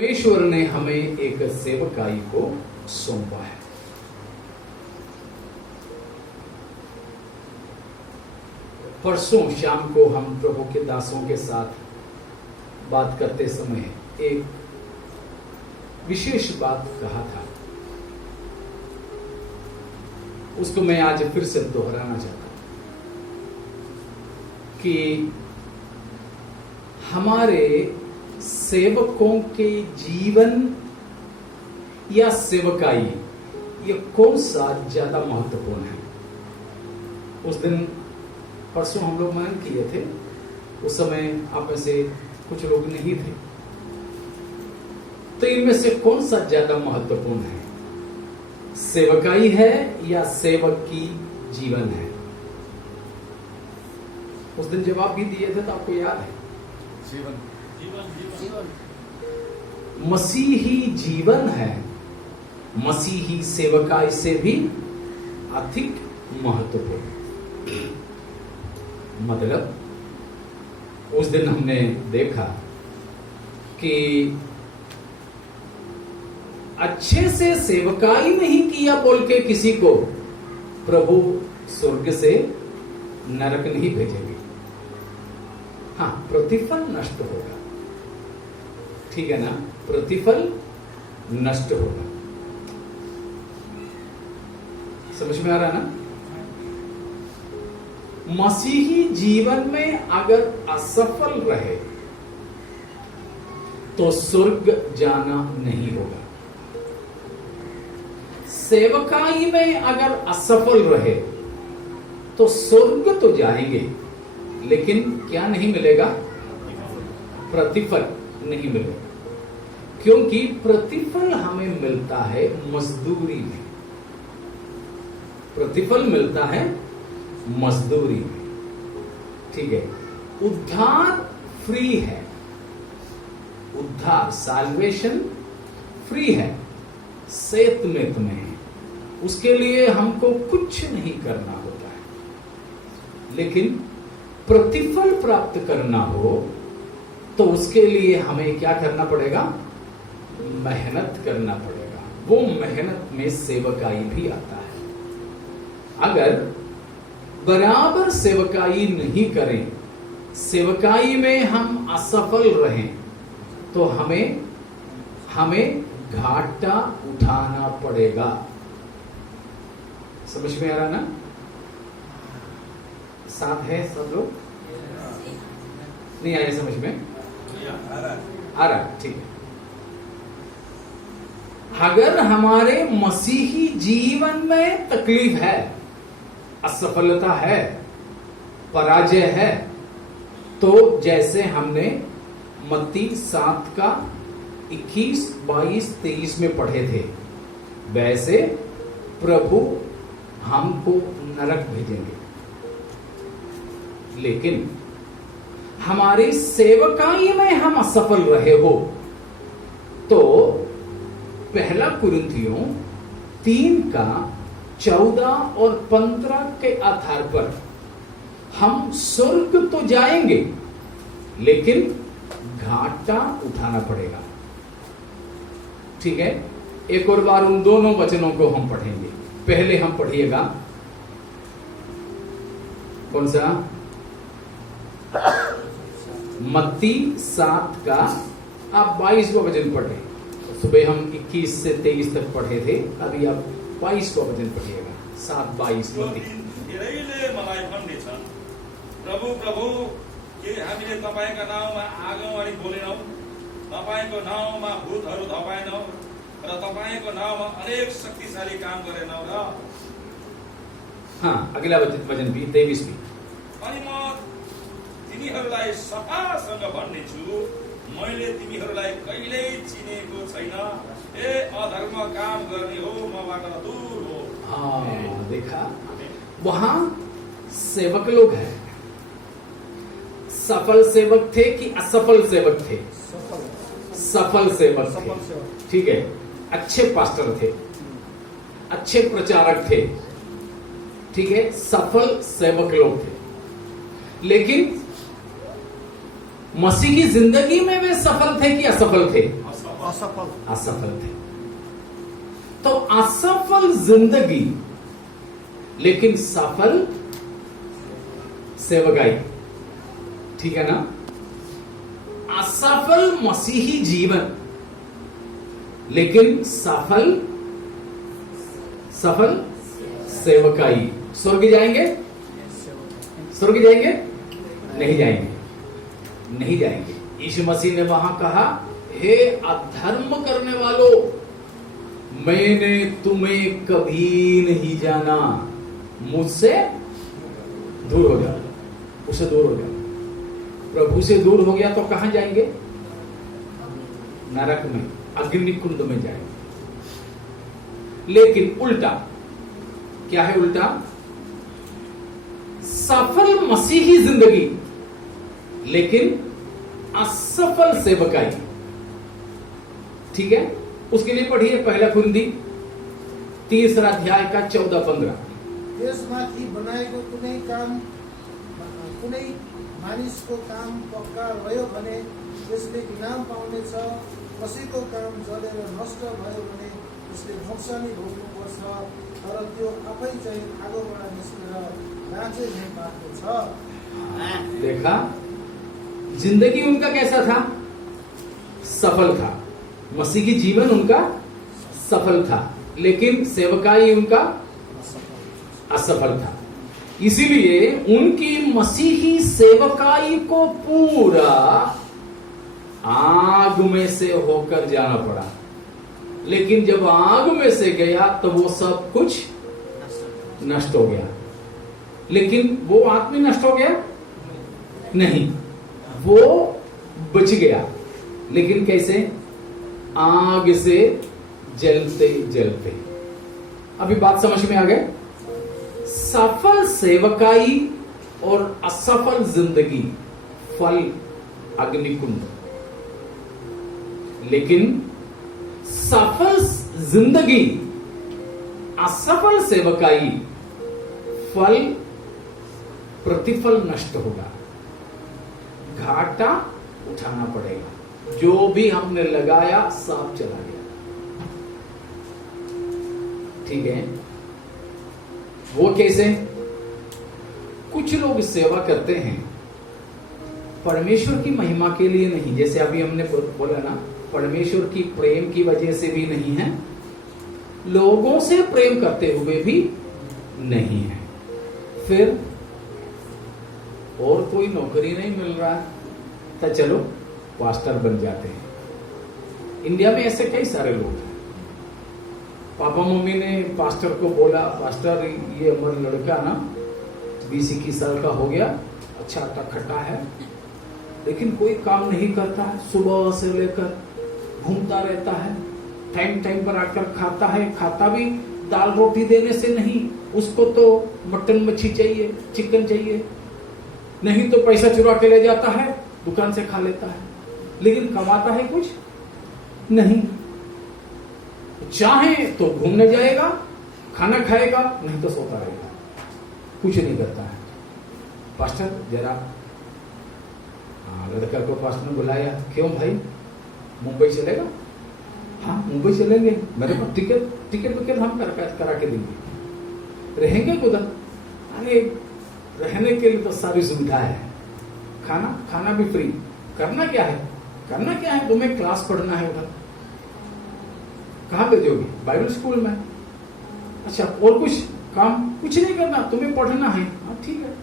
परमेश्वर ने हमें एक सेवकाई को सौंपा है। परसों शाम को हम प्रभु के दासों के साथ बात करते समय एक विशेष बात कहा था, उसको मैं आज फिर से दोहराना चाहता हूं कि हमारे सेवकों के जीवन या सेवकाई ये कौन सा ज्यादा महत्वपूर्ण है। उस दिन परसों हम लोग मनन किए थे, उस समय आप में से कुछ लोग नहीं थे, तो इनमें से कौन सा ज्यादा महत्वपूर्ण है, सेवकाई है या सेवक की जीवन है। उस दिन जवाब भी दिए थे तो आपको याद है, जीवन मसीही जीवन है, मसीही सेवकाई से भी अधिक महत्वपूर्ण। मतलब उस दिन हमने देखा कि अच्छे से सेवकाई नहीं किया बोल के किसी को प्रभु स्वर्ग से नरक नहीं भेजेंगे। हाँ, प्रतिफल नष्ट होगा, ठीक है ना, प्रतिफल नष्ट होगा। समझ में आ रहा ना। मसीही जीवन में अगर असफल रहे तो स्वर्ग जाना नहीं होगा। सेवकाई में अगर असफल रहे तो स्वर्ग तो जाएंगे, लेकिन क्या नहीं मिलेगा, प्रतिफल नहीं मिलेगा। क्योंकि प्रतिफल हमें मिलता है मजदूरी में, प्रतिफल मिलता है मजदूरी में, ठीक है। उद्धार फ्री है, उद्धार साल्वेशन फ्री है, सेत में तुम्हें है, उसके लिए हमको कुछ नहीं करना होता है। लेकिन प्रतिफल प्राप्त करना हो तो उसके लिए हमें क्या करना पड़ेगा, मेहनत करना पड़ेगा। वो मेहनत में सेवकाई भी आता है। अगर बराबर सेवकाई नहीं करें, सेवकाई में हम असफल रहें, तो हमें घाटा उठाना पड़ेगा। समझ में आ रहा ना। साथ है सब लोग, नहीं आया समझ में आ रहा, ठीक है। अगर हमारे मसीही जीवन में तकलीफ है, असफलता है, पराजय है, तो जैसे हमने मत्ती 7 का 21, 22, 23 में पढ़े थे, वैसे प्रभु हमको नरक भेजेंगे। लेकिन हमारी सेवकाई में हम असफल रहे हो तो पहला कुरिन्थियों 3 का 14 और 15 के आधार पर हम स्वर्ग तो जाएंगे, लेकिन घाटा उठाना पड़ेगा, ठीक है। एक और बार उन दोनों वचनों को हम पढ़ेंगे। पहले हम पढ़िएगा, कौन सा, मत्ती 7 का आप 22वां वचन पढ़े। सुबह हम 21 से 23 तक पढ़े थे, अभी आप 22वां वचन पढ़िएगा। 7:22 मत्ती। प्रभु प्रभु के हामीले तपाईका नाउँमा आगमनी बोलेनौं, तपाईको नाउँमा भूतहरू धपाएनौं र तपाईको नाउँमा अनेक शक्तिशाली काम गरेनौं र। हाँ, अगला वचन भी 23 भी। अनि म तिमीहरूलाई सफासँग भन्नेछु, मैले तिमीहरूलाई कहिल्यै चिनेको छैन, ए अधर्म काम गर्ने हो, मबाट दूर हो। हाँ, देखा, वहां सेवक लोग हैं। सफल सेवक थे कि असफल सेवक थे, सफल सेवक थे, ठीक है। अच्छे पास्टर थे, अच्छे प्रचारक थे, ठीक है, सफल सेवक लोग थे। लेकिन मसीह की जिंदगी में वे सफल थे कि असफल थे? असफल थे। तो असफल जिंदगी लेकिन सफल सेवकाई, ठीक है ना। असफल मसीही जीवन लेकिन सफल सेवकाई। स्वर्ग जाएंगे? स्वर्ग जाएंगे? नहीं जाएंगे, नहीं जाएंगे। यीशु मसीह ने वहां कहा, हे अधर्म करने वालों, मैंने तुम्हें कभी नहीं जाना, मुझसे दूर हो जाओ। उससे दूर हो जाओ। प्रभु से दूर हो गया तो कहां जाएंगे? नरक में, अग्नि कुंड में जाएंगे। लेकिन उल्टा क्या है? उल्टा सफल मसीही जिंदगी लेकिन असफल सेवकाई, ठीक है। उसके लिए पढ़िए पहला कुरिन्थी 3 अध्याय का 14-15। त्यसमाथि बनाएको कुनै मानिसको काम पक्का रह्यो भने त्यसले इनाम पाउनेछ, कसैको काम जलेर नष्ट भयो भने त्यसले नोक्सानी भोग्नुपर्छ, तर त्यो आफै चाहिँ आगोबाट निस्केर राँचे झैँ पाएको छ। देखा, जिंदगी उनका कैसा था? सफल था। मसीही जीवन उनका सफल था, लेकिन सेवकाई उनका असफल था। इसीलिए उनकी मसीही सेवकाई को पूरा आग में से होकर जाना पड़ा। लेकिन जब आग में से गया तो वो सब कुछ नष्ट हो गया। लेकिन वो आदमी नष्ट हो गया नहीं, वो बच गया। लेकिन कैसे? आग से जलते जलते। अभी बात समझ में आ गए? सफल सेवकाई और असफल जिंदगी, फल अग्निकुंड। लेकिन सफल जिंदगी, असफल सेवकाई, फल प्रतिफल नष्ट होगा, घाटा उठाना पड़ेगा। जो भी हमने लगाया सब चला गया, ठीक है। वो कैसे? कुछ लोग सेवा करते हैं परमेश्वर की महिमा के लिए नहीं, जैसे अभी हमने बोला ना, परमेश्वर की प्रेम की वजह से भी नहीं है, लोगों से प्रेम करते हुए भी नहीं है। फिर और कोई नौकरी नहीं मिल रहा है तो चलो पास्टर बन जाते हैं। इंडिया में ऐसे कई सारे लोग हैं। पापा मम्मी ने पास्टर को बोला, पास्टर ये हमारा लड़का ना 20-21 साल का हो गया, अच्छा खट्टा है, लेकिन कोई काम नहीं करता है, सुबह से लेकर घूमता रहता है, टाइम टाइम पर आकर खाता है, खाता भी दाल रोटी देने से नहीं, उसको तो मटन मच्छी चाहिए, चिकन चाहिए, नहीं तो पैसा चुरा के ले जाता है, दुकान से खा लेता है, लेकिन कमाता है कुछ नहीं। चाहे तो घूमने जाएगा, खाना खाएगा, नहीं तो सोता रहेगा, कुछ नहीं करता है। पास्टर जरा लड़का को पास्टर ने बुलाया, क्यों भाई मुंबई चलेगा? हाँ मुंबई चलेंगे, मेरे पास टिकट हम करा के देंगे। रहेंगे उधर? अरे रहने के लिए तो सारी सुविधा है, खाना भी फ्री। करना क्या है? तुम्हें क्लास पढ़ना है उधर। कहाँ भेजोगे? बाइबल स्कूल में। अच्छा, और कुछ काम कुछ नहीं करना, तुम्हें पढ़ना है। हाँ ठीक है,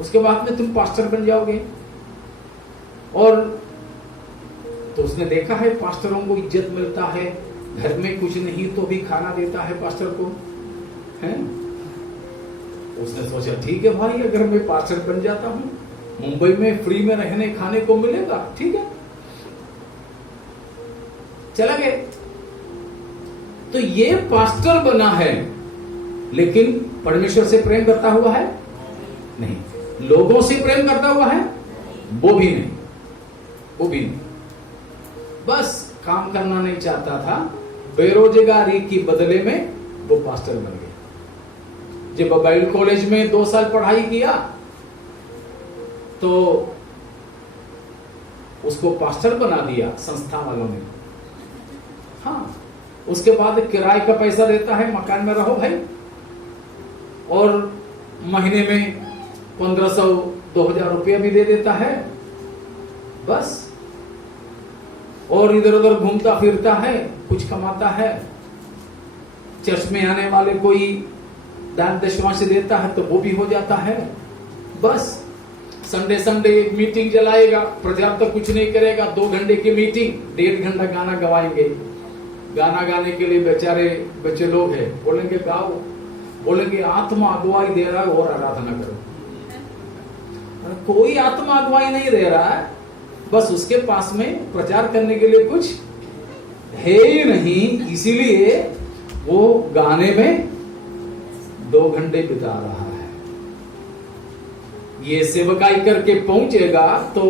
उसके बाद में तुम पास्टर बन जाओगे। और तो उसने देखा है पास्टरों को इज्जत मिलता है, घर में कुछ नहीं तो भी खाना देता है पास्टर को, है? उसने सोचा ठीक है भाई, अगर मैं पास्टर बन जाता हूं, मुंबई में फ्री में रहने खाने को मिलेगा, ठीक है, चला गए। तो ये पास्टर बना है, लेकिन परमेश्वर से प्रेम करता हुआ है नहीं, लोगों से प्रेम करता हुआ है वो भी नहीं, बस काम करना नहीं चाहता था, बेरोजगारी की बदले में वो पास्टर बन गया। जब बाइबल कॉलेज में 2 साल पढ़ाई किया तो उसको पास्टर बना दिया संस्था वालों ने। उसके बाद किराए का पैसा देता है, मकान में रहो भाई, और महीने में 1500-2000 रुपया भी दे देता है बस, और इधर उधर घूमता फिरता है, कुछ कमाता है। चर्च में आने वाले कोई दान दशमांश देता है तो वो भी हो जाता है बस। संडे संडे एक मीटिंग चलाएगा, प्रचार तो कुछ नहीं करेगा, 2 घंटे की मीटिंग, 1.5 घंटा गाना गवाएंगे। गाना गाने के लिए बेचारे बच्चे लोग हैं, बोलेंगे गाओ, बोलेंगे आत्मा अगुवाई दे रहा है और आराधना करो। कोई आत्मा अगुवाई नहीं दे रहा है, बस उसके पास में प्रचार करने के लिए कुछ है ही नहीं, इसीलिए वो गाने में 2 घंटे बिता रहा है। ये सेवकाई करके पहुंचेगा तो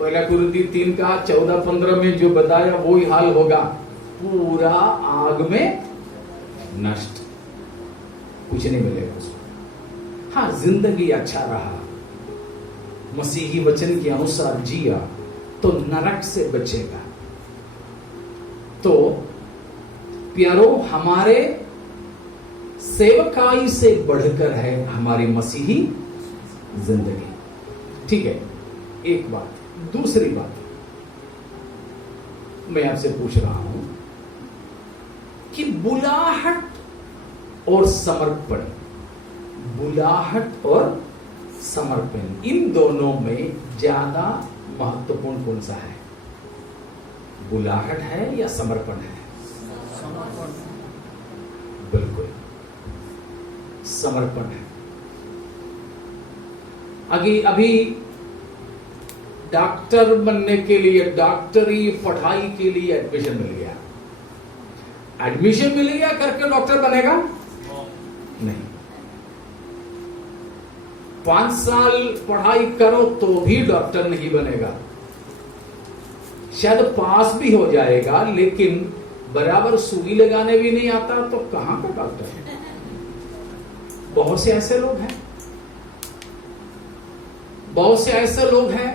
1 कुरिन्थी 3 का 14-15 में जो बताया वो ही हाल होगा, पूरा आग में नष्ट, कुछ नहीं मिलेगा उसको। हाँ, जिंदगी अच्छा रहा, मसीही वचन के अनुसार जिया तो नरक से बचेगा। तो प्यारो, हमारे सेवकाई से बढ़कर है हमारी मसीही जिंदगी। ठीक है, एक बात। दूसरी बात मैं आपसे पूछ रहा हूं कि बुलाहट और समर्पण, बुलाहट और समर्पण, इन दोनों में ज्यादा महत्वपूर्ण कौन सा है? बुलाहट है या समर्पण है? बिल्कुल समर्पण है। अभी डॉक्टर बनने के लिए, डॉक्टरी पढ़ाई के लिए एडमिशन मिल गया, एडमिशन मिल गया करके डॉक्टर बनेगा? नहीं। 5 साल पढ़ाई करो तो भी डॉक्टर नहीं बनेगा, शायद पास भी हो जाएगा, लेकिन बराबर सुई लगाने भी नहीं आता तो कहां का डॉक्टर है? बहुत से ऐसे लोग हैं, बहुत से ऐसे लोग हैं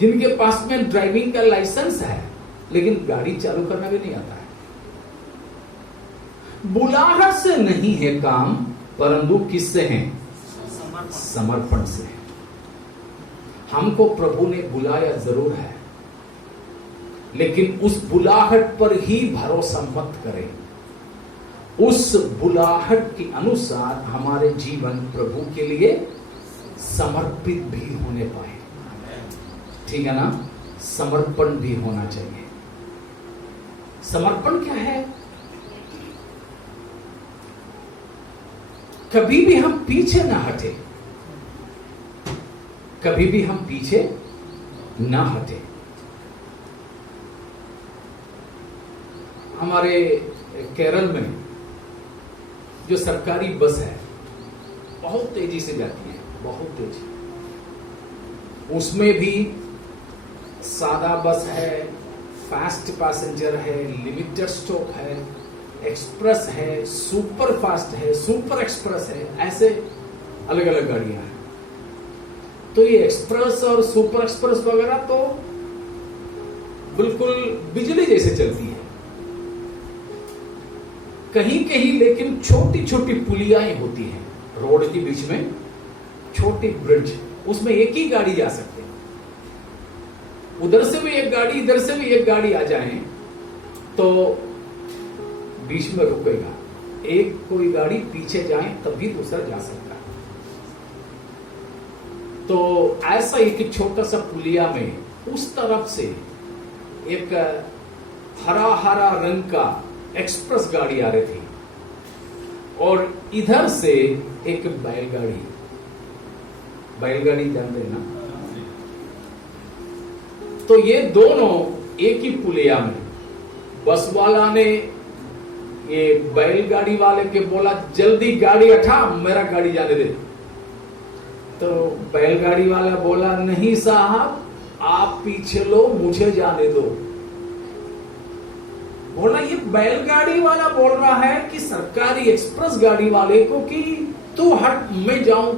जिनके पास में ड्राइविंग का लाइसेंस है लेकिन गाड़ी चालू करना भी नहीं आता है। बुलाहट से नहीं है काम, परंतु किससे है? समर्पण से है। हमको प्रभु ने बुलाया जरूर है, लेकिन उस बुलाहट पर ही भरोसा मत करें। उस बुलाहट के अनुसार हमारे जीवन प्रभु के लिए समर्पित भी होने पाए। ठीक है ना? समर्पण भी होना चाहिए। समर्पण क्या है? कभी भी हम पीछे ना हटे, कभी भी हम पीछे ना हटे। हमारे केरल में जो सरकारी बस है बहुत तेजी से जाती है, बहुत तेजी। उसमें भी सादा बस है, फास्ट पैसेंजर है, लिमिटेड स्टॉप है, एक्सप्रेस है, सुपर फास्ट है, सुपर एक्सप्रेस है, ऐसे अलग अलग गाड़ियां हैं। तो ये एक्सप्रेस और सुपर एक्सप्रेस वगैरह तो बिल्कुल बिजली जैसे चलती है। कहीं कहीं लेकिन छोटी छोटी पुलियाएं होती हैं रोड के बीच में, छोटी ब्रिज, उसमें एक ही गाड़ी जा सकती है। उधर से भी एक गाड़ी, इधर से भी एक गाड़ी आ जाए तो बीच में रुकेगा, एक कोई गाड़ी पीछे जाए तब भी दूसरा जा सकता है। तो ऐसा एक छोटा सा पुलिया में उस तरफ से एक हरा हरा रंग का एक्सप्रेस गाड़ी आ रही थी और इधर से एक बैलगाड़ी, बैलगाड़ी जानते हैं ना? तो ये दोनों एक ही पुलिया में, बस वाला ने ये बैलगाड़ी वाले के बोला जल्दी गाड़ी हटा, मेरा गाड़ी जाने दे। तो बैलगाड़ी वाला बोला नहीं साहब, आप पीछे लो, मुझे जाने दो। बोला ये बैलगाड़ी वाला बोल रहा है कि सरकारी एक्सप्रेस गाड़ी वाले को कि तू हट, मैं जाऊं।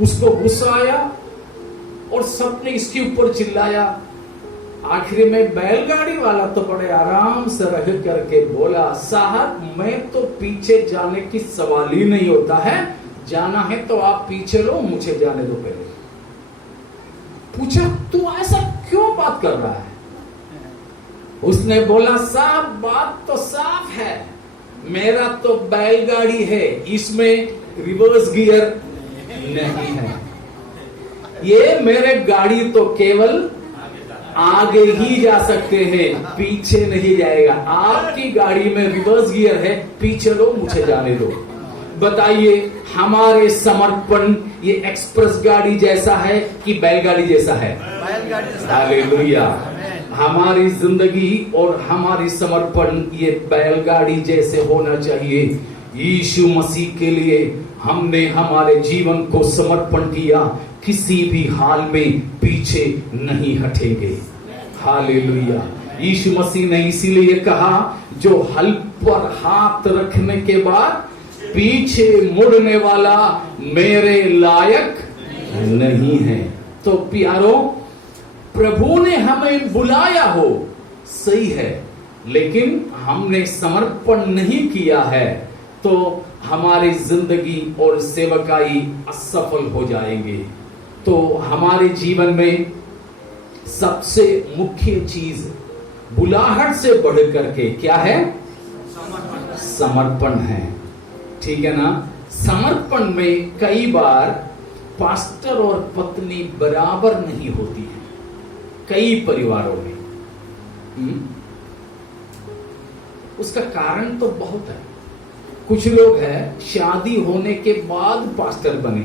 उसको गुस्सा आया और सबने इसके ऊपर चिल्लाया, आखिरी में बैलगाड़ी वाला तो बड़े आराम से रह करके बोला, साहब मैं तो पीछे जाने की सवाल ही नहीं होता है, जाना है तो आप पीछे लो, मुझे जाने दो पहले। पूछा, तू ऐसा क्यों बात कर रहा है? उसने बोला, साहब बात तो साफ है, मेरा तो बैलगाड़ी है, इसमें रिवर्स गियर नहीं है। ये मेरे गाड़ी तो केवल आगे ही जा सकते हैं, पीछे नहीं जाएगा। आपकी गाड़ी में रिवर्स गियर है, पीछे लो, मुझे जाने दो। बताइए, हमारे समर्पण ये एक्सप्रेस गाड़ी जैसा है कि बैलगाड़ी जैसा है? हालेलुया। हमारी जिंदगी और हमारी समर्पण ये बैलगाड़ी जैसे होना चाहिए। यीशु मसीह के लिए हमने हमारे जीवन को समर्पण किया, किसी भी हाल में पीछे नहीं हटेंगे। हालेलुया। यीशु मसीह ने इसीलिए कहा, जो हल पर हाथ रखने के बाद पीछे मुड़ने वाला मेरे लायक नहीं है। तो प्यारो, प्रभु ने हमें बुलाया हो सही है, लेकिन हमने समर्पण नहीं किया है तो हमारी जिंदगी और सेवकाई असफल हो जाएंगे। तो हमारे जीवन में सबसे मुख्य चीज बुलाहट से बढ़ करके क्या है? समर्पण है। ठीक है ना? समर्पण में कई बार पास्टर और पत्नी बराबर नहीं होती है कई परिवारों में। उसका कारण तो बहुत है। कुछ लोग हैं शादी होने के बाद पास्टर बने,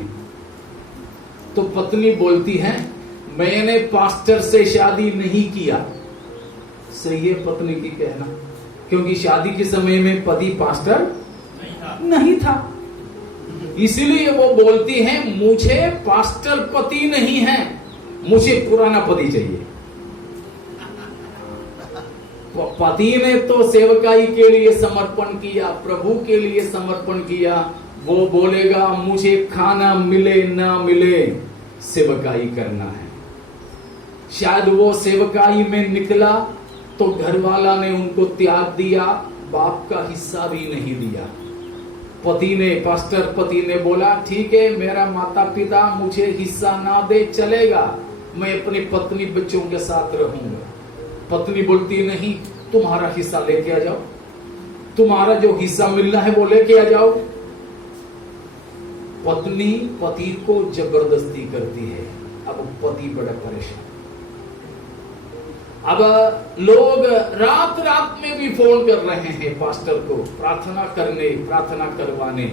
तो पत्नी बोलती है मैंने पास्टर से शादी नहीं किया। सही है पत्नी की कहना, क्योंकि शादी के समय में पति पास्टर नहीं था। इसीलिए वो बोलती है मुझे पास्टर पति नहीं है, मुझे पुराना पति चाहिए। पति ने तो सेवकाई के लिए समर्पण किया, प्रभु के लिए समर्पण किया। वो बोलेगा मुझे खाना मिले ना मिले, सेवकाई करना है। शायद वो सेवकाई में निकला तो घरवाला ने उनको त्याग दिया, बाप का हिस्सा भी नहीं दिया। पति ने, पास्टर पति ने बोला ठीक है, मेरा माता पिता मुझे हिस्सा ना दे चलेगा, मैं अपनी पत्नी बच्चों के साथ रहूंगा। पत्नी बोलती नहीं, तुम्हारा हिस्सा लेके आ जाओ, तुम्हारा जो हिस्सा मिलना है वो लेके आ जाओ। पत्नी पति को जबरदस्ती करती है। अब पति बड़ा परेशान। अब लोग रात रात में भी फोन कर रहे हैं पास्टर को प्रार्थना करने, प्रार्थना करवाने,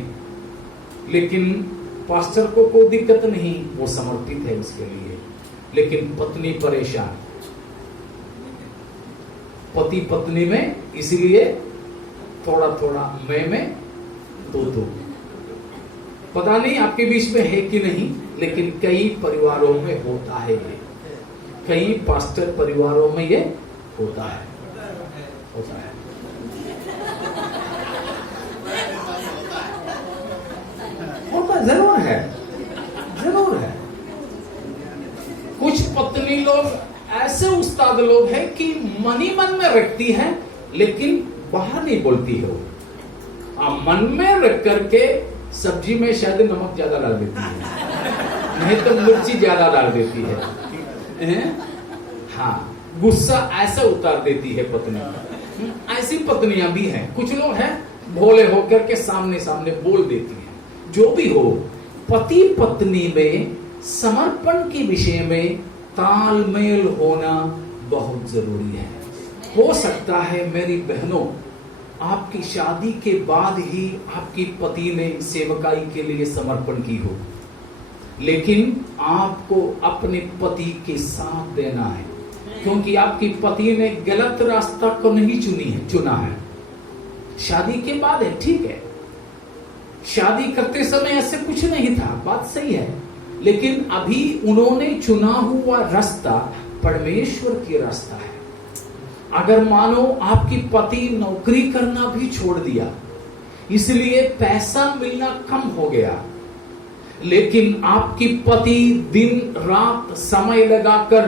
लेकिन पास्टर को कोई दिक्कत नहीं, वो समर्पित है उसके लिए। लेकिन पत्नी परेशान, पति पत्नी में, इसलिए थोड़ा थोड़ा मैं तो पता नहीं आपके बीच में है कि नहीं, लेकिन कई परिवारों में होता है ये, कई पास्टर परिवारों में ये होता है। होता जरूर है, जरूर है। कुछ पत्नी लोग ऐसे उस्ताद लोग हैं कि मन ही मन में रखती है, लेकिन बाहर नहीं बोलती है वो। मन में रख करके सब्जी में शायद नमक ज्यादा डाल देती है, नहीं तो मिर्ची ज्यादा डाल देती है। हाँ, गुस्सा ऐसा उतार देती है पत्नी। ऐसी पत्नियां भी हैं। कुछ लोग हैं भोले होकर के सामने सामने बोल देती हैं। जो भी हो, पति पत्नी में समर्पण के विषय में तालमेल होना बहुत जरूरी है। हो सकता है मेरी बहनों, आपकी शादी के बाद ही आपकी पति ने सेवकाई के लिए समर्पण की हो, लेकिन आपको अपने पति के साथ देना है, क्योंकि आपकी पति ने गलत रास्ता को नहीं चुना है। शादी के बाद है, ठीक है, शादी करते समय ऐसे कुछ नहीं था, बात सही है, लेकिन अभी उन्होंने चुना हुआ रास्ता परमेश्वर की रास्ता है। अगर मानो आपकी पति नौकरी करना भी छोड़ दिया, इसलिए पैसा मिलना कम हो गया, लेकिन आपकी पति दिन रात समय लगाकर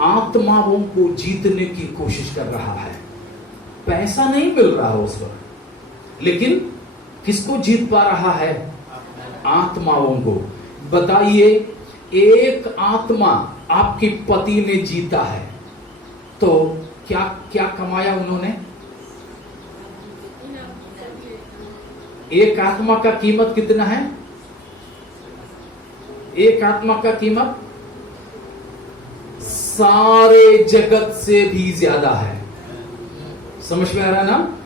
आत्माओं को जीतने की कोशिश कर रहा है। पैसा नहीं मिल रहा उस वक्त, लेकिन किसको जीत पा रहा है? आत्माओं को। बताइए, एक आत्मा आपके पति ने जीता है तो क्या क्या कमाया उन्होंने? एक आत्मा का कीमत कितना है? एक आत्मा का कीमत सारे जगत से भी ज्यादा है। समझ में आ रहा ना?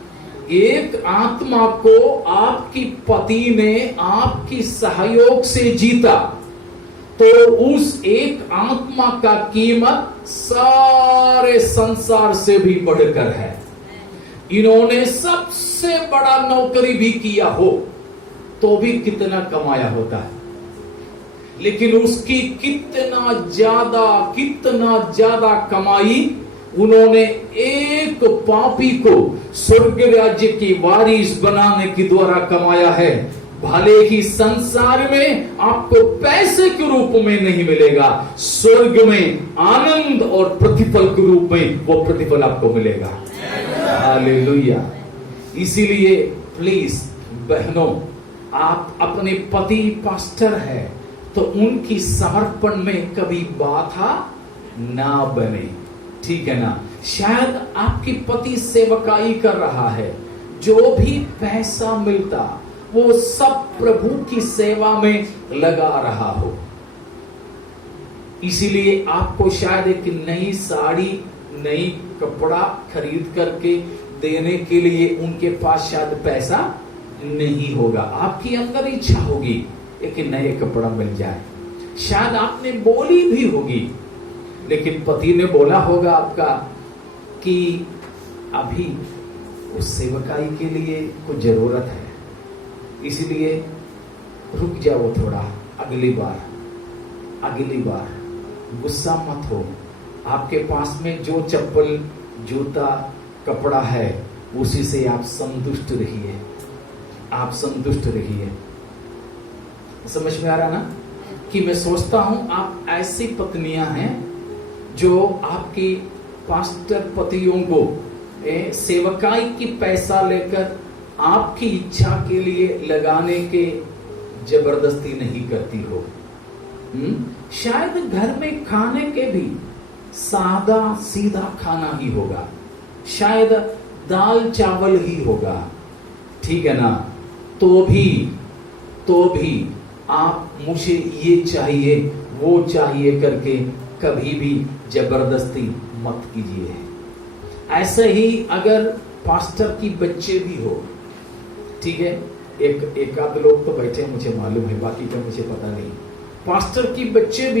एक आत्मा को आपकी पति ने आपकी सहयोग से जीता तो उस एक आत्मा का कीमत सारे संसार से भी बढ़कर है। इन्होंने सबसे बड़ा नौकरी भी किया हो तो भी कितना कमाया होता है, लेकिन उसकी कितना ज्यादा कमाई उन्होंने एक पापी को स्वर्ग राज्य की वारिस बनाने के द्वारा कमाया है। भले ही संसार में आपको पैसे के रूप में नहीं मिलेगा, स्वर्ग में आनंद और प्रतिफल के रूप में वो प्रतिफल आपको मिलेगा। हालेलुया। इसीलिए प्लीज बहनों, आप अपने पति पास्टर है तो उनकी समर्पण में कभी बाधा ना बने, ठीक है ना? शायद आपकी पति सेवकाई कर रहा है, जो भी पैसा मिलता वो सब प्रभु की सेवा में लगा रहा हो, इसीलिए आपको शायद एक नई साड़ी, नई कपड़ा खरीद करके देने के लिए उनके पास शायद पैसा नहीं होगा। आपकी अंदर इच्छा होगी एक नए कपड़ा मिल जाए, शायद आपने बोली भी होगी, लेकिन पति ने बोला होगा आपका कि अभी उस सेवकाई के लिए कुछ जरूरत है, इसलिए रुक जाओ थोड़ा, अगली बार गुस्सा मत हो। आपके पास में जो चप्पल, जूता, कपड़ा है उसी से आप संतुष्ट रहिए। समझ में आ रहा ना? कि मैं सोचता हूं आप ऐसी पत्नियां हैं जो आपकी पास्टर पतियों को सेवकाई की पैसा लेकर आपकी इच्छा के लिए लगाने के जबरदस्ती नहीं करती हो। शायद घर में खाने के भी सादा सीधा खाना ही होगा, शायद दाल चावल ही होगा, ठीक है ना? तो भी आप मुझे ये चाहिए वो चाहिए करके कभी भी जबरदस्ती मत कीजिए। ऐसे ही अगर पास्टर की बच्चे भी हो, ठीक है, एक आध लोग तो बैठे मुझे मालूम है, बाकी का मुझे पता नहीं, पास्टर की बच्चे भी